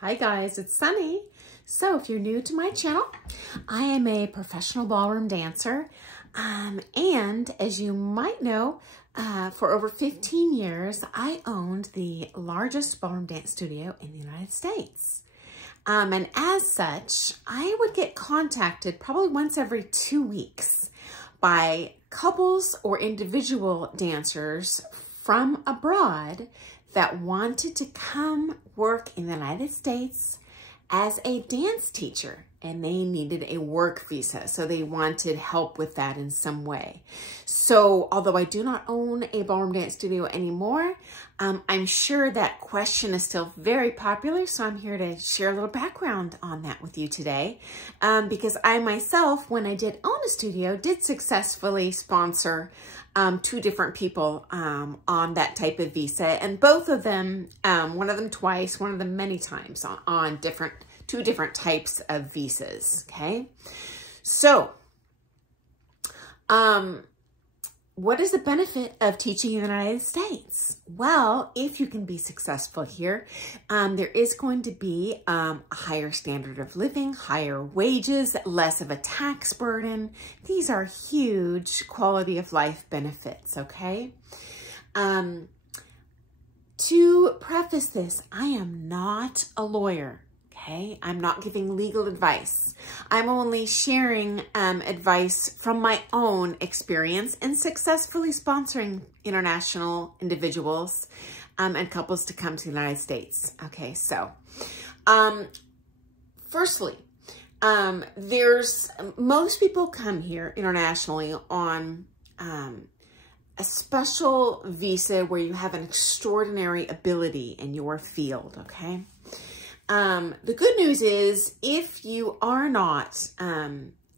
Hi guys, it's Sunny. So if you're new to my channel, I am a professional ballroom dancer. And as you might know, for over 15 years, I owned the largest ballroom dance studio in the United States. And as such, I would get contacted probably once every 2 weeks by couples or individual dancers from abroad that wanted to come work in the United States as a dance teacher, and they needed a work visa. So they wanted help with that in some way. So although I do not own a ballroom dance studio anymore, I'm sure that question is still very popular. So I'm here to share a little background on that with you today. Because I myself, when I did own a studio, did successfully sponsor 2 different people on that type of visa, and both of them, one of them twice, one of them many times on 2 different types of visas. Okay, so what is the benefit of teaching in the United States? Well, if you can be successful here, there is going to be a higher standard of living, higher wages, less of a tax burden. These are huge quality of life benefits, okay? To preface this, I am not a lawyer. Okay, I'm not giving legal advice. I'm only sharing advice from my own experience in successfully sponsoring international individuals and couples to come to the United States. Okay, so firstly, most people come here internationally on a special visa where you have an extraordinary ability in your field, okay? The good news is if you are not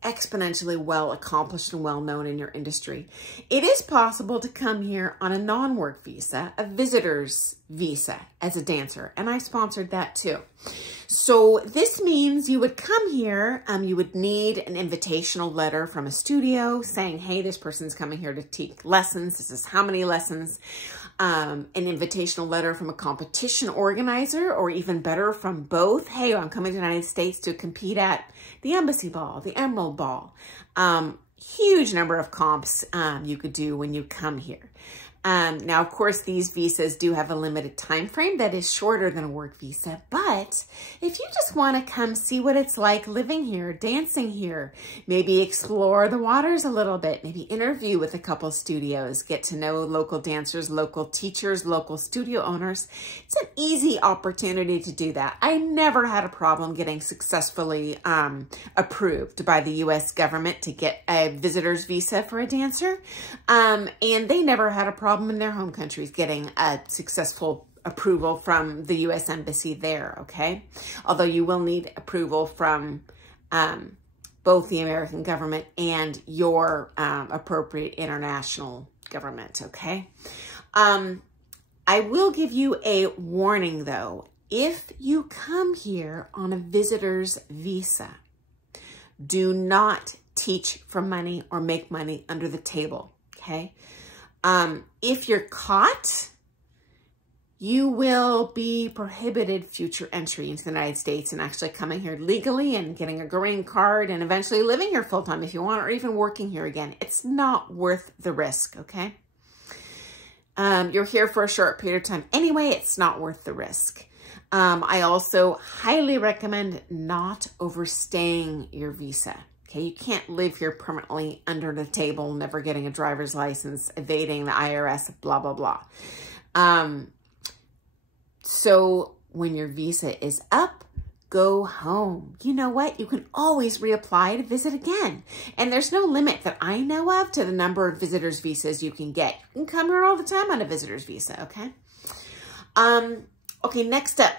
exponentially well accomplished and well known in your industry, it is possible to come here on a non-work visa, a visitor's visa as a dancer. And I sponsored that too. So this means you would come here, you would need an invitational letter from a studio saying, hey, this person's coming here to take lessons. This is how many lessons. An invitational letter from a competition organizer, or even better, from both. Hey, I'm coming to the United States to compete at the Embassy Ball, the Emerald Ball. Huge number of comps you could do when you come here. Now, of course, these visas do have a limited time frame that is shorter than a work visa, but if you just want to come see what it's like living here, dancing here, maybe explore the waters a little bit, maybe interview with a couple studios, get to know local dancers, local teachers, local studio owners, it's an easy opportunity to do that. I never had a problem getting successfully approved by the U.S. government to get a visitor's visa for a dancer, and they never had a problem in their home countries getting a successful approval from the U.S. Embassy there, okay? Although you will need approval from both the American government and your appropriate international government, okay? I will give you a warning, though. If you come here on a visitor's visa, do not teach for money or make money under the table, okay? If you're caught, you will be prohibited future entry into the United States and actually coming here legally and getting a green card and eventually living here full time if you want, or even working here again. It's not worth the risk, okay? You're here for a short period of time anyway. It's not worth the risk. I also highly recommend not overstaying your visa. Okay, you can't live here permanently under the table, never getting a driver's license, evading the IRS, blah, blah, blah. So when your visa is up, go home. You know what? You can always reapply to visit again. And there's no limit that I know of to the number of visitor's visas you can get. You can come here all the time on a visitor's visa, okay? Okay, next up.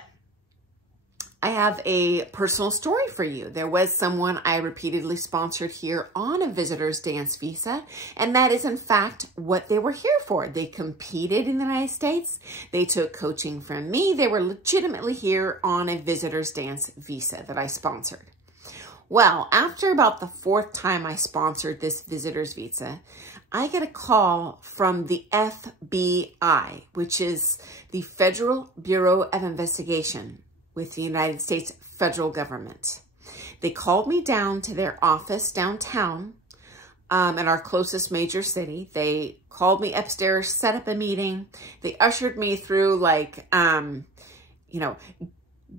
I have a personal story for you. There was someone I repeatedly sponsored here on a visitor's dance visa, and that is in fact what they were here for. They competed in the United States. They took coaching from me. They were legitimately here on a visitor's dance visa that I sponsored. Well, after about the 4th time I sponsored this visitor's visa, I get a call from the FBI, which is the Federal Bureau of Investigation, with the United States federal government. They called me down to their office downtown in our closest major city. They called me upstairs, set up a meeting. They ushered me through like, you know,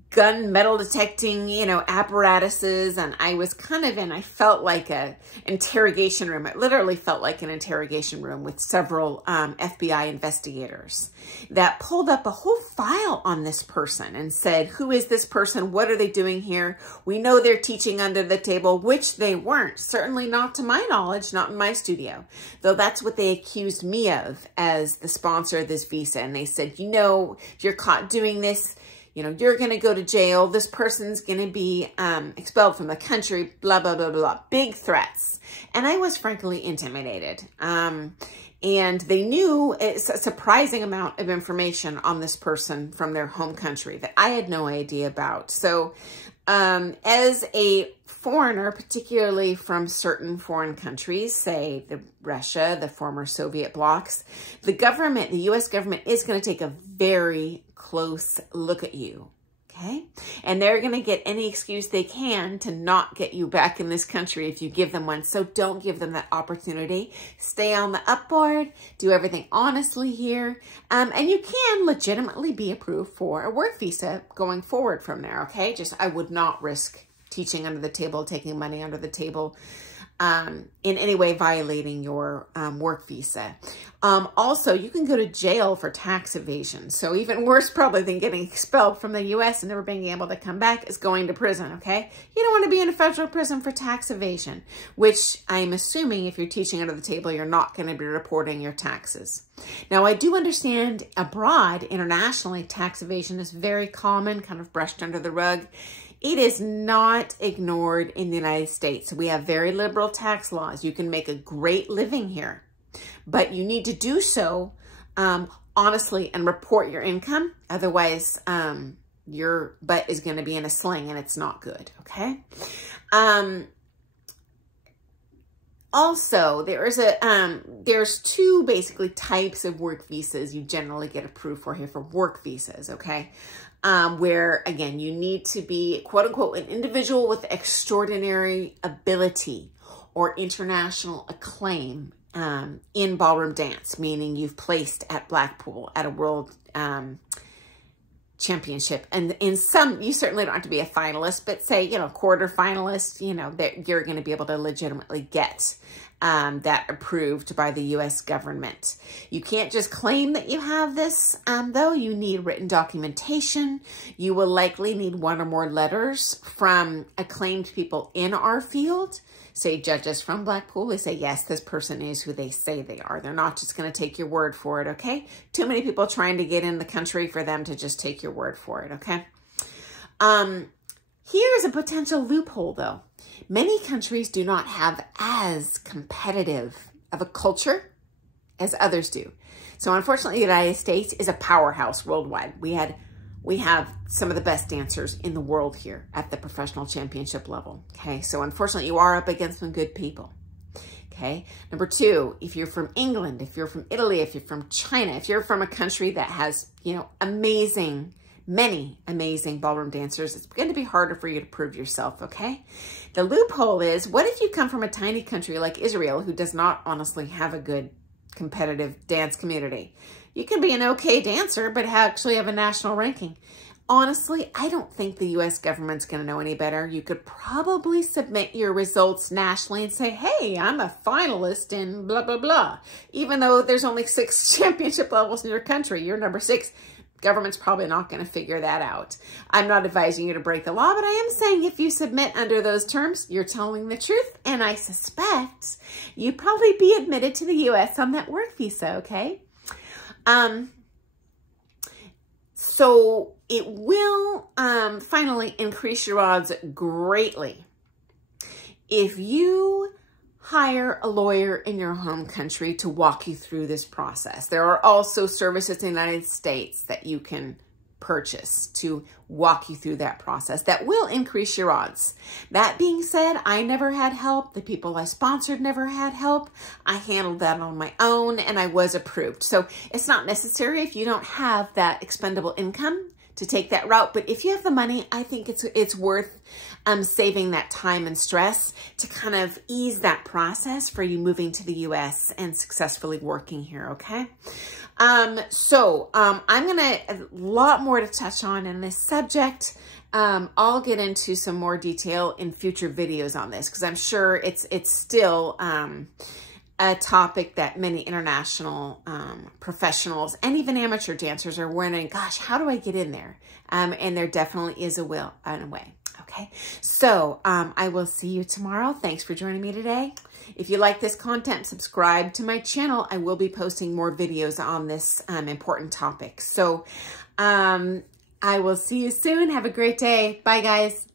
gun metal detecting, you know, apparatuses. And I was kind of I felt like a interrogation room. It literally felt like an interrogation room with several FBI investigators that pulled up a whole file on this person and said, who is this person? What are they doing here? We know they're teaching under the table, which they weren't. Certainly not to my knowledge, not in my studio, though that's what they accused me of as the sponsor of this visa. And they said, you know, if you're caught doing this, you know, you're going to go to jail. This person's going to be expelled from the country, blah, blah, blah, blah. Big threats. And I was frankly intimidated. And they knew a surprising amount of information on this person from their home country that I had no idea about. So as a foreigner, particularly from certain foreign countries, say Russia, the former Soviet blocs, the government, the U.S. government is going to take a very close look at you, okay? And they're going to get any excuse they can to not get you back in this country if you give them one. So don't give them that opportunity. Stay on the upboard, do everything honestly here, and you can legitimately be approved for a work visa going forward from there, okay? Just I would not risk teaching under the table, taking money under the table, in any way violating your work visa. Also, you can go to jail for tax evasion. So even worse probably than getting expelled from the U.S. and never being able to come back is going to prison, okay? You don't want to be in a federal prison for tax evasion, which I'm assuming if you're teaching under the table, you're not going to be reporting your taxes. Now, I do understand abroad, internationally, tax evasion is very common, kind of brushed under the rug. It is not ignored in the United States. We have very liberal tax laws. You can make a great living here, but you need to do so honestly and report your income. Otherwise, your butt is going to be in a sling and it's not good, okay? Also, there's two basically types of work visas you generally get approved for here for work visas, okay? Where, again, you need to be, quote unquote, an individual with extraordinary ability or international acclaim in ballroom dance, meaning you've placed at Blackpool at a world championship. And in some, you certainly don't have to be a finalist, but say, you know, quarter finalist, you know, that you're going to be able to legitimately get that approved by the U.S. government. You can't just claim that you have this, though. You need written documentation. You will likely need one or more letters from acclaimed people in our field. Say judges from Blackpool, they say, yes, this person is who they say they are. They're not just going to take your word for it, okay? Too many people trying to get in the country for them to just take your word for it, okay? Here's a potential loophole, though. Many countries do not have as competitive of a culture as others do. So unfortunately, the United States is a powerhouse worldwide. We have some of the best dancers in the world here at the professional championship level. Okay, so unfortunately, you are up against some good people. Okay, number two, if you're from England, if you're from Italy, if you're from China, if you're from a country that has, you know, many amazing ballroom dancers, it's going to be harder for you to prove yourself, okay? The loophole is, what if you come from a tiny country like Israel, who does not honestly have a good competitive dance community? You can be an okay dancer, but actually have a national ranking. Honestly, I don't think the U.S. government's going to know any better. You could probably submit your results nationally and say, hey, I'm a finalist in blah, blah, blah. Even though there's only 6 championship levels in your country, you're number 6. Government's probably not going to figure that out. I'm not advising you to break the law, but I am saying if you submit under those terms, you're telling the truth. And I suspect you'd probably be admitted to the U.S. on that work visa, okay? So it will finally increase your odds greatly if you hire a lawyer in your home country to walk you through this process. There are also services in the United States that you can purchase to walk you through that process that will increase your odds. That being said, I never had help. The people I sponsored never had help. I handled that on my own and I was approved. So it's not necessary if you don't have that expendable income to take that route. But if you have the money, I think it's worth saving that time and stress to kind of ease that process for you moving to the US and successfully working here, okay? I'm gonna, a lot more to touch on in this subject. I'll get into some more detail in future videos on this because I'm sure it's still a topic that many international professionals and even amateur dancers are wondering, gosh, how do I get in there? And there definitely is a will and a way. Okay, so I will see you tomorrow. Thanks for joining me today. If you like this content, subscribe to my channel. I will be posting more videos on this important topic. So I will see you soon. Have a great day. Bye, guys.